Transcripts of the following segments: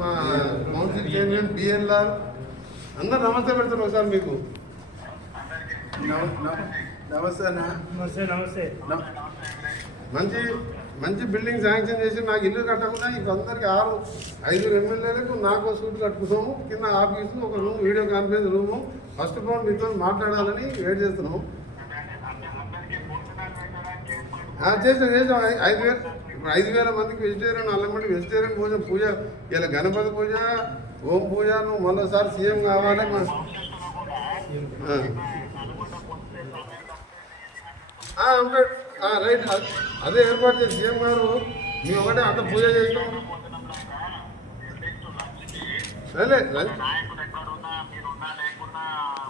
మా council chairman BLR అందరు నమస్తే పెడతారు ఒకసారి మీకు. నమస్తే అన్న. నమస్తే. మంచి మంచి బిల్డింగ్ శాంక్షన్ చేసి నాకు ఇల్లు కట్టకుండా ఇప్పుడు అందరికి 5 ఎమ్మెల్యేలకు నాకు సూట్ కట్టుకున్నాము. కింద ఆఫీసు, ఒక room, video conference room. First of all మీతో మాట్లాడాలని వెయిట్ చేస్తున్నాము. చేసాం 5,000 ఇప్పుడు 5,000 మందికి వెజిటేరియన్, 4 మంది వెజిటేరియన్ భోజనం పూజ. ఇలా గణపతి పూజ, ఓం పూజ. నువ్వు మరోసారి సీఎం కావాలి. రైట్, అదే ఏర్పాటు చేసి సీఎం గారు మేము ఒకటే అంత పూజ చేసినాం.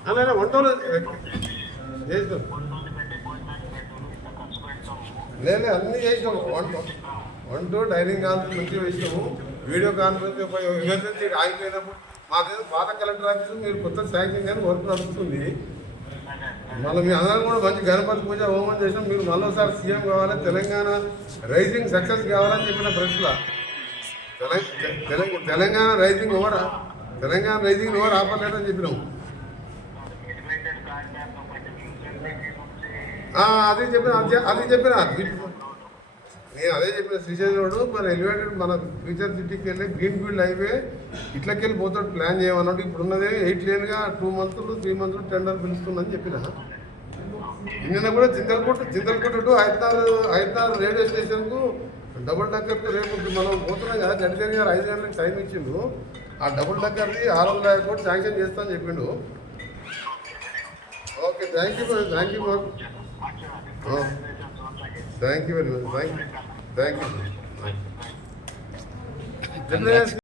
అలాగే వంటలు చేసినాం. లేదు అన్నీ చేసినాము. వంట డైనింగ్ హాల్ మంచిగా వేసినాము. వీడియో కాన్ఫరెన్స్ ఎమర్జెన్సీ ఆగిపోయినప్పుడు మాకేదో పాత కలెక్టర్ ఆఫీసు మీరు కొత్త శాంక్షన్ కానీ వర్క్ నడుస్తుంది. మళ్ళీ మీ అందరం కూడా మంచి గణపతి పూజ హోమం చేసాం. మీరు మరోసారి సీఎం కావాలి, తెలంగాణ రైజింగ్ సక్సెస్ కావాలని చెప్పిన ప్రశ్న. తెలంగాణ రైజింగ్ ఓవర్ ఆపలేదని చెప్పినాం. అది చెప్పిన నేను అదే చెప్పిన. శ్రీశైలం మన ఎలివేటెడ్ మన ఫ్యూచర్ సిటీకి వెళ్ళి గ్రీన్ ఫీల్డ్ హైవే ఇట్లకి వెళ్ళి పోతాడు ప్లాన్ చేయమన్నట్టు. ఇప్పుడు ఉన్నదే 8 లేన్గా 2 మంత్స్ 3 మంత్స్ టెండర్ పిలుస్తుందని చెప్పిన. నిన్న కూడా చింతలకోట టు హైదరాబాద్ రైల్వే స్టేషన్కు డబుల్ డక్కర్కు రేపు మనం పోతున్నాం కదా. జడ్జి గారు 5 గంటలకు టైం ఇచ్చిండు. ఆ డబుల్ డక్కర్ది 600 కోట్లు శాంక్షన్ చేస్తా అని చెప్పిండు. Okay, thank you very much. Thank you.